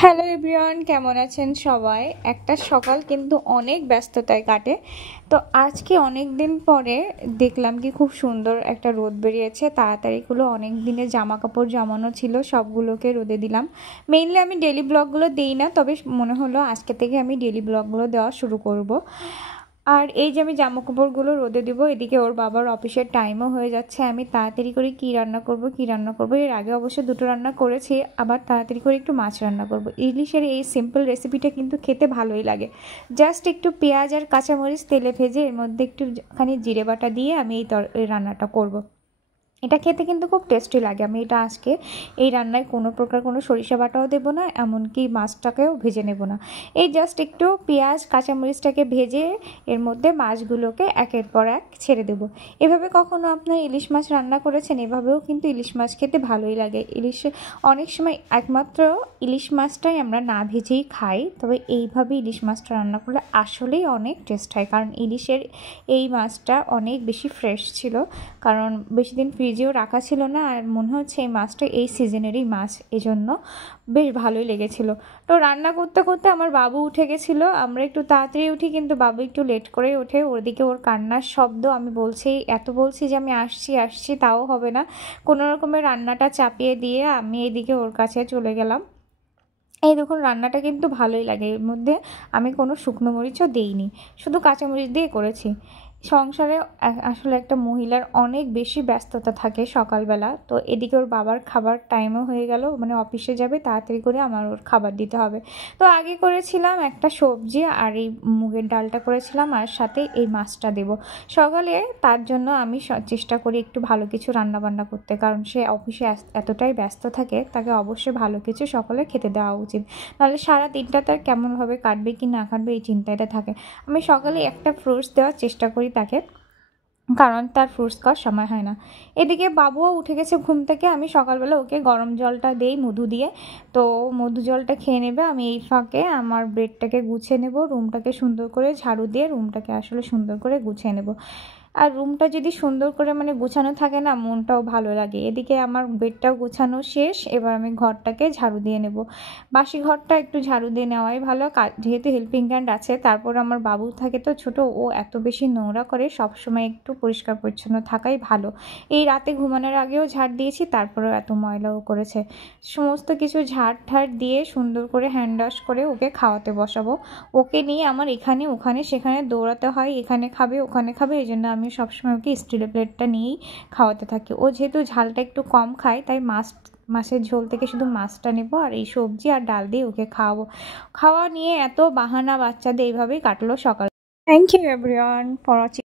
Hello everyone, কেমন আছেন সবাই? একটা সকাল কিন্তু অনেক ব্যস্ততায় কাটে। তো আজকে অনেক দিন পরে দেখলাম কি খুব সুন্দর একটা রোদ বেরিয়েছে। তাড়াতাড়িগুলো অনেক দিনের জামা কাপড় জমানো ছিল, সবগুলোকে রোদে দিলাম। মেইনলি আমি ডেলি ব্লগগুলো দিই না, তবে মনে হলো আজকে থেকে আমি ডেলি ব্লগগুলো দেওয়া শুরু করব। আর এই যে আমি জামা কাপড়গুলো রোদে দিব, এদিকে ওর বাবার অফিসের টাইমও হয়ে যাচ্ছে। আমি তাড়াতাড়ি করে কি রান্না করব। এর আগে অবশ্য দুটো রান্না করেছি, আবার তাড়াতাড়ি করে একটু মাছ রান্না করব। ইলিশের এই সিম্পল রেসিপিটা কিন্তু খেতে ভালোই লাগে। জাস্ট একটু পেঁয়াজ আর কাঁচামরিচ তেলে ভেজে এর মধ্যে একটুখানি জিরে বাটা দিয়ে আমি এই রান্নাটা করব। এটা খেতে কিন্তু খুব টেস্টি লাগে। আমি এটা আজকে এই রান্নায় কোনো প্রকার কোনো সরিষা বাটাও দেবো না, এমনকি মাছটাকেও ভেজে নেব না। এই জাস্ট একটু পেঁয়াজ কাঁচামরিচটাকে ভেজে এর মধ্যে মাছগুলোকে একের পর এক ছেড়ে দেব। এভাবে কখনো আপনার ইলিশ মাছ রান্না করেছেন? এভাবেও কিন্তু ইলিশ মাছ খেতে ভালোই লাগে। ইলিশে অনেক সময় একমাত্র ইলিশ মাছটাই আমরা না ভেজেই খাই, তবে এইভাবে ইলিশ মাছটা রান্না করলে আসলেই অনেক টেস্ট হয়। কারণ ইলিশের এই মাছটা অনেক বেশি ফ্রেশ ছিল, কারণ বেশি দিন ফ্রিজেও রাখা ছিল না। আর মনে হচ্ছে এই মাছটা এই সিজনেরই মাছ, এজন্য বেশ ভালোই লেগেছিল। তো রান্না করতে করতে আমার বাবু উঠে গেছিলো। আমরা একটু তাড়াতাড়ি উঠি, কিন্তু বাবু একটু লেট করে ওঠে। ওদিকে ওর কান্নার শব্দ, আমি বলছি যে আমি আসছি, তাও হবে না। কোনো রকমের রান্নাটা চাপিয়ে দিয়ে আমি এদিকে ওর কাছে চলে গেলাম। এই দেখুন, রান্নাটা কিন্তু ভালোই লাগে। এর মধ্যে আমি কোনো শুকনো মরিচও দিইনি, শুধু কাঁচামরিচ দিয়ে করেছি। সংসারে আসলে একটা মহিলার অনেক বেশি ব্যস্ততা থাকে সকালবেলা। তো এদিকে ওর বাবার খাবার টাইমও হয়ে গেল, মানে অফিসে যাবে, তাড়াতাড়ি করে আমার ওর খাবার দিতে হবে। তো আগে করেছিলাম একটা সবজি, আর এই মুগের ডালটা করেছিলাম, আর সাথে এই মাছটা দেব সকালে। তার জন্য আমি চেষ্টা করি একটু ভালো কিছু রান্নাবান্না করতে, কারণ সে অফিসে এতটাই ব্যস্ত থাকে, তাকে অবশ্যই ভালো কিছু সকালে খেতে দেওয়া উচিত। নাহলে সারা দিনটা তার কেমনভাবে কাটবে কি না কাটবে এই চিন্তাটা থাকে। আমি সকালে একটা ফ্রুটস দেওয়ার চেষ্টা করি তাকে, কারণ তার ফ্রুটস খাওয়ার সময় হয় না। এদিকে বাবুও উঠে গেছে ঘুম থেকে। আমি সকালবেলা ওকে গরম জলটা দেই মধু দিয়ে, তো মধু জলটা খেয়ে নেবে। আমি এই ফাঁকে আমার বেডটাকে গুছিয়ে নেব, রুমটাকে সুন্দর করে ঝাড়ু দিয়ে রুমটাকে আসলে সুন্দর করে গুছিয়ে নেব। আর রুমটা যদি সুন্দর করে গোছানো থাকে না, মনটাও ভালো লাগে। এদিকে আমার বেডটাও গোছানো শেষ, এবার আমি ঘরটাকে ঝাড়ু দিয়ে নেব। বাসি ঘরটা একটু ঝাড়ু দিয়ে নেওয়াই ভালো, যেহেতু হেল্পিং হ্যান্ড আছে। তারপর আমার বাবু থাকে তো ছোট, ও এত বেশি নোংরা করে, সবসময় একটু পরিষ্কার পরিচ্ছন্ন থাকাই ভালো। এই রাতে ঘুমানোর আগেও ঝাড় দিয়েছি, তারপরেও এত ময়লাও করেছে। সমস্ত কিছু ঝাড় দিয়ে সুন্দর করে হ্যান্ড ওয়াশ করে ওকে খাওয়াতে বসাবো। ওকে নিয়ে আমার এখানে ওখানে সেখানে দৌড়াতে হয়, এখানে খাবে ওখানে খাবে, এই জন্য আমি সবসময় ওকে স্টিলের প্লেটটা নিয়েই খাওয়াতে থাকি। ও যেহেতু ঝালটা একটু কম খায়, তাই মাছের ঝোল থেকে শুধু মাছটা নেব, আর এই সবজি আর ডাল দিয়ে ওকে খাওয়াবো। খাওয়া নিয়ে এত বাহানা বাচ্চাদের, এইভাবেই কাটলো সকাল। Thank you everyone for watching.